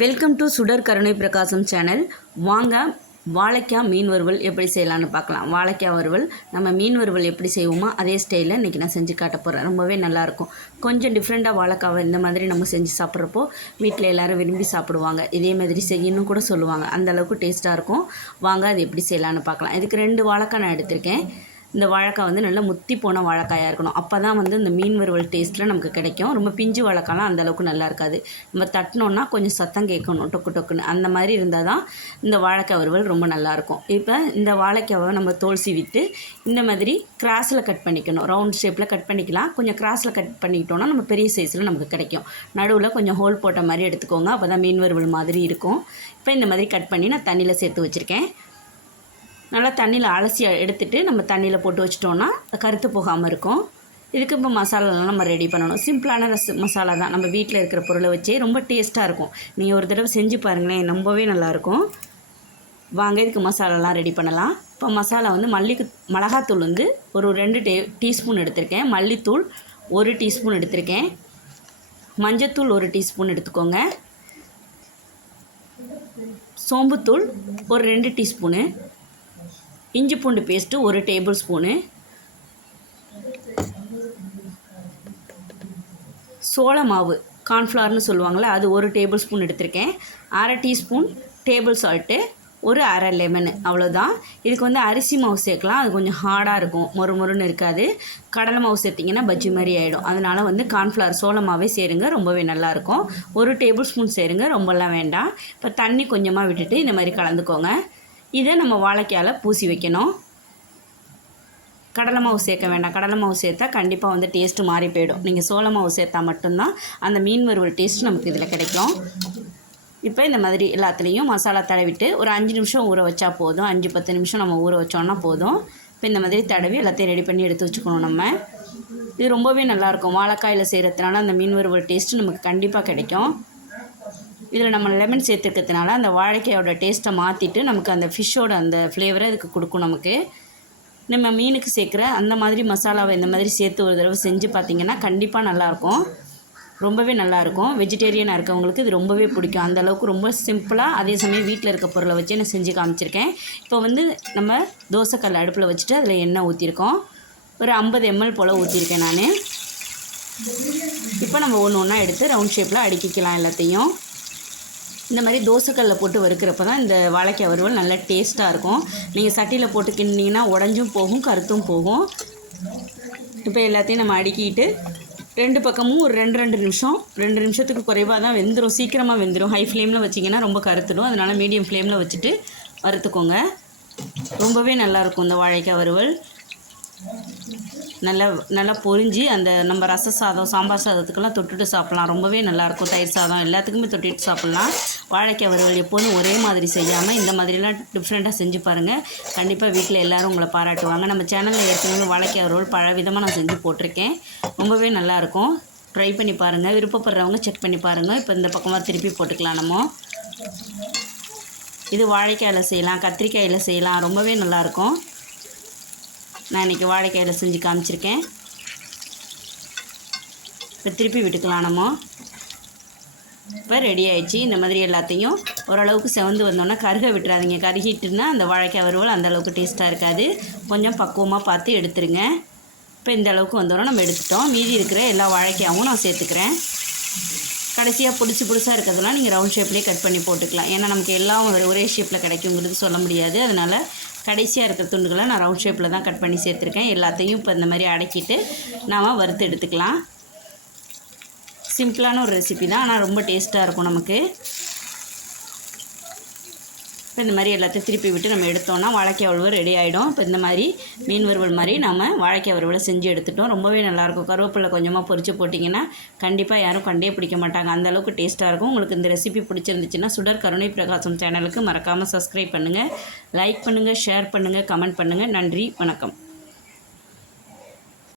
Welcome to சுடர் கருணை பிரகாசம் சேனல். வாங்க வாழைக்காய் மீன் வறுவல் எப்படி செய்யலான்னு பார்க்கலாம். வாழைக்காய் வறுவல் நம்ம மீன் வறுவல் எப்படி செய்வோமோ அதே ஸ்டைலில் இன்றைக்கி நான் செஞ்சு காட்ட போகிறேன் ரொம்பவே நல்லாயிருக்கும். கொஞ்சம் டிஃப்ரெண்ட்டாக வாழைக்காவை இந்த மாதிரி நம்ம செஞ்சு சாப்பிட்றப்போ வீட்டில் எல்லோரும் விரும்பி சாப்பிடுவாங்க. இதே மாதிரி செய்யணும் கூட சொல்லுவாங்க. அந்தளவுக்கு டேஸ்ட்டாக இருக்கும். வாங்க அது எப்படி செய்யலான்னு பார்க்கலாம். இதுக்கு ரெண்டு வாழைக்காய் நான் எடுத்திருக்கேன். இந்த வாழைக்காய் வந்து நல்லா முத்தி போன வாழைக்காயாக இருக்கணும். அப்போ தான் வந்து இந்த மீன் வறுவல் டேஸ்ட்டில் நமக்கு கிடைக்கும். ரொம்ப பிஞ்சு வாழைக்காலாம் அந்த அளவுக்கு நல்லா இருக்காது. நம்ம தட்டினோன்னா கொஞ்சம் சத்தம் கேட்கணும். டொக்கு டொக்குன்னு. அந்த மாதிரி இருந்தால் தான் இந்த வாழைக்காய் வறுவல் ரொம்ப நல்லாயிருக்கும் இப்போ இந்த வாழைக்காவை நம்ம தோல் சீவிட்டு இந்த மாதிரி கிராஸில் கட் பண்ணிக்கணும். ரவுண்ட் ஷேப்பில் கட் பண்ணிக்கலாம். கொஞ்சம் கிராஸில் கட் பண்ணிக்கிட்டோன்னா நம்ம பெரிய சைஸில் நமக்கு கிடைக்கும். நடுவில் கொஞ்சம் ஹோல் போட்ட மாதிரி எடுத்துக்கோங்க. அப்போ தான் மீன் வறுவல் மாதிரி இருக்கும். இப்போ இந்த மாதிரி கட் பண்ணி நான் தண்ணியில் சேர்த்து வச்சுருக்கேன். நல்லா தண்ணியில் அலசி எடுத்துகிட்டு நம்ம தண்ணியில் போட்டு வச்சிட்டோன்னா கருத்து போகாமல் இருக்கும். இதுக்கு இப்போ மசாலாலாம் நம்ம ரெடி பண்ணணும். சிம்பிளான ரஸ் மசாலா தான். நம்ம வீட்டில் இருக்கிற பொருளை வச்சே ரொம்ப டேஸ்ட்டாக இருக்கும். நீங்கள் ஒரு தடவை செஞ்சு பாருங்களேன் ரொம்பவே நல்லாயிருக்கும் வாங்க இதுக்கு மசாலாலாம் ரெடி பண்ணலாம். இப்போ மசாலா வந்து மல்லிக்கு மிளகாத்தூள் வந்து ஒரு ரெண்டு டே டீஸ்பூன் எடுத்திருக்கேன். மல்லித்தூள் ஒரு டீஸ்பூன் எடுத்திருக்கேன். மஞ்சத்தூள் ஒரு டீஸ்பூன் எடுத்துக்கோங்க. சோம்புத்தூள் ஒரு ரெண்டு டீஸ்பூனு. இஞ்சி பூண்டு பேஸ்ட்டு ஒரு டேபிள் ஸ்பூனு சோள மாவு கார்ன்ஃப்ளவர்னு சொல்லுவாங்கள்ல அது ஒரு டேபிள் ஸ்பூன் எடுத்திருக்கேன். அரை டீஸ்பூன் டேபிள் சால்ட்டு ஒரு அரை லெமனு அவ்வளோதான் இதுக்கு வந்து அரிசி மாவு சேர்க்கலாம். அது கொஞ்சம் ஹார்டாக இருக்கும். மொறு மொறுன்னு இருக்காது. கடலை மாவு சேர்த்திங்கன்னா பஜ்ஜி மாதிரி ஆகிடும் அதனால் வந்து கார்ன்ஃப்ளவர் சோள மாவே சேருங்க. ரொம்பவே நல்லாயிருக்கும் ஒரு டேபிள் ஸ்பூன் சேருங்க. ரொம்பலாம் வேண்டாம். இப்போ தண்ணி கொஞ்சமாக விட்டுட்டு இந்த மாதிரி கலந்துக்கோங்க. இதை நம்ம வாழைக்காயில் பூசி வைக்கணும். கடலை மாவு சேர்க்க வேண்டாம். கடலை மாவு சேர்த்தா கண்டிப்பாக வந்து டேஸ்ட்டு மாறி போயிடும். நீங்கள் சோள மாவு சேர்த்தா மட்டும்தான் அந்த மீன் வறுவல் டேஸ்ட் நமக்கு இதில் கிடைக்கும். இப்போ இந்த மாதிரி எல்லாத்துலேயும் மசாலா தடவிட்டு ஒரு அஞ்சு நிமிஷம் ஊற வச்சா போதும். அஞ்சு பத்து நிமிஷம் நம்ம ஊற வச்சோன்னா போதும். இப்போ இந்த மாதிரி தடவி எல்லாத்தையும் ரெடி பண்ணி எடுத்து வச்சுக்கணும் நம்ம. இது ரொம்பவே நல்லாயிருக்கும் வாழைக்காயில் செய்கிறதுனால அந்த மீன் வறுவல் டேஸ்ட்டு நமக்கு கண்டிப்பாக கிடைக்கும். இதில் நம்ம லெமன் சேர்த்துக்கிறதுனால அந்த வாழைக்காயோட டேஸ்ட்டை மாற்றிட்டு நமக்கு அந்த ஃபிஷ்ஷோட அந்த ஃப்ளேவரை இதுக்கு கொடுக்கும் நமக்கு. நம்ம மீனுக்கு சேர்க்குற அந்த மாதிரி மசாலாவை இந்த மாதிரி சேர்த்து ஒரு தடவை செஞ்சு பார்த்திங்கன்னா கண்டிப்பாக நல்லாயிருக்கும். ரொம்பவே நல்லாயிருக்கும். வெஜிடேரியனாக இருக்கவங்களுக்கு இது ரொம்பவே பிடிக்கும். அந்த அளவுக்கு ரொம்ப சிம்பிளாக அதே சமயம் வீட்டில் இருக்க பொருளை வச்சு நான் செஞ்சு காமிச்சிருக்கேன். இப்போ வந்து நம்ம தோசைக்கல் அடுப்பில் வச்சுட்டு அதில் எண்ணெய் ஊற்றிருக்கோம் ஒரு ஐம்பது எம்எல் போல் ஊற்றிருக்கேன் நான். இப்போ நம்ம ஒன்று ஒன்றா எடுத்து ரவுண்ட் ஷேப்பில் அடுக்கிக்கலாம் எல்லாத்தையும். இந்த மாதிரி தோசைக்கல்லில் போட்டு வறுக்கிறப்ப தான் இந்த வாழைக்காய் வறுவல் நல்லா டேஸ்ட்டாக இருக்கும். நீங்கள் சட்டியில் போட்டு கிண்டிங்கன்னா உடஞ்சும் போகும் கருத்தும் போகும். இப்போ எல்லாத்தையும் நம்ம அடுக்கிட்டு ரெண்டு பக்கமும் ஒரு ரெண்டு ரெண்டு நிமிஷம் ரெண்டு நிமிஷத்துக்கு குறைவாக தான் வெந்துடும் சீக்கிரமாக வெந்துடும் ஹை ஃப்ளேமில் வச்சிங்கன்னா ரொம்ப கருத்துடும். அதனால் மீடியம் ஃப்ளேமில் வச்சுட்டு வறுத்துக்கோங்க. ரொம்பவே நல்லாயிருக்கும் இந்த வாழைக்காய் வறுவல். நல்லா நல்லா பொரிஞ்சு அந்த நம்ம ரச சாதம் சாம்பார் சாதத்துக்கெல்லாம் தொட்டுட்டு சாப்பிட்லாம். ரொம்பவே நல்லாயிருக்கும். தயிர் சாதம் எல்லாத்துக்குமே தொட்டுட்டு சாப்பிட்லாம். வாழைக்காய் வறுவல் எப்போதும் ஒரே மாதிரி செய்யாமல் இந்த மாதிரிலாம் டிஃப்ரெண்ட்டாக செஞ்சு பாருங்கள் கண்டிப்பாக வீட்டில் எல்லோரும் உங்களை பாராட்டுவாங்க. நம்ம சேனலில் ஏற்கனவே வாழைக்காய் வறுவல் பல விதமாக நான் செஞ்சு போட்டிருக்கேன். ரொம்பவே நல்லாயிருக்கும். ட்ரை பண்ணி பாருங்கள் விருப்பப்படுறவங்க செக் பண்ணி பாருங்கள் இப்போ இந்த பக்கமாக திருப்பி போட்டுக்கலாம் நம்ம. இது வாழைக்காயில் செய்யலாம் கத்திரிக்காயில் செய்யலாம். ரொம்பவே நல்லாயிருக்கும். நான் இன்றைக்கி வாழைக்காயில் செஞ்சு காமிச்சிருக்கேன். இப்போ திருப்பி விட்டுக்கலாம் நம்ம. இப்போ ரெடி ஆயிடுச்சு. இந்த மாதிரி எல்லாத்தையும் ஓரளவுக்கு செவந்து வந்தோன்னா கருக விட்டுறாதீங்க. கருகிட்டுனா அந்த வாழைக்காய் வருவல் அந்த அளவுக்கு டேஸ்ட்டாக இருக்காது. கொஞ்சம் பக்குவமாக பார்த்து எடுத்துருங்க. இப்போ இந்த அளவுக்கு வந்தோன்னா நம்ம எடுத்துட்டோம். மீதி இருக்கிற எல்லா வாழைக்காயும் நான் சேர்த்துக்கிறேன். கடைசியாக பிடிச்சி பிடிச்சா இருக்கிறதெல்லாம் நீங்கள் ரவுண்ட் ஷேப்லேயே கட் பண்ணி போட்டுக்கலாம். ஏன்னா நமக்கு எல்லாம் ஒரே ஷேப்பில் கிடைக்குங்கிறது சொல்ல முடியாது. அதனால் கடைசியாக இருக்கிற துண்டுகளை நான் ரவுண்ட் ஷேப்பில் தான் கட் பண்ணி சேர்த்துருக்கேன். எல்லாத்தையும் இப்போ இந்த மாதிரி அடக்கிட்டு நாம் வறுத்து எடுத்துக்கலாம். சிம்பிளான ஒரு ரெசிபி தான். ஆனால் ரொம்ப டேஸ்ட்டாக இருக்கும் நமக்கு. இப்போ இந்த மாதிரி எல்லாத்தையும் திருப்பி விட்டு நம்ம எடுத்தோம்னா வாழைக்காய் வறுவல் ரெடி ஆகிடும் இப்போ இந்த மாதிரி மீன் வறுவல் மாதிரி நம்ம வாழைக்காய் வறுவலை செஞ்சு எடுத்துட்டோம். ரொம்பவே நல்லாயிருக்கும் கருவேப்பிலை கொஞ்சமாக பொரிச்சு போட்டிங்கன்னா கண்டிப்பாக யாரும் கண்டே பிடிக்க மாட்டாங்க. அந்த அளவுக்கு டேஸ்ட்டாக இருக்கும். உங்களுக்கு இந்த ரெசிபி பிடிச்சிருந்துச்சுன்னா சுடர் கருணை பிரகாசம் சேனலுக்கு மறக்காமல் சப்ஸ்கிரைப் பண்ணுங்கள் லைக் பண்ணுங்கள் ஷேர் பண்ணுங்கள் கமெண்ட் பண்ணுங்கள் நன்றி வணக்கம்.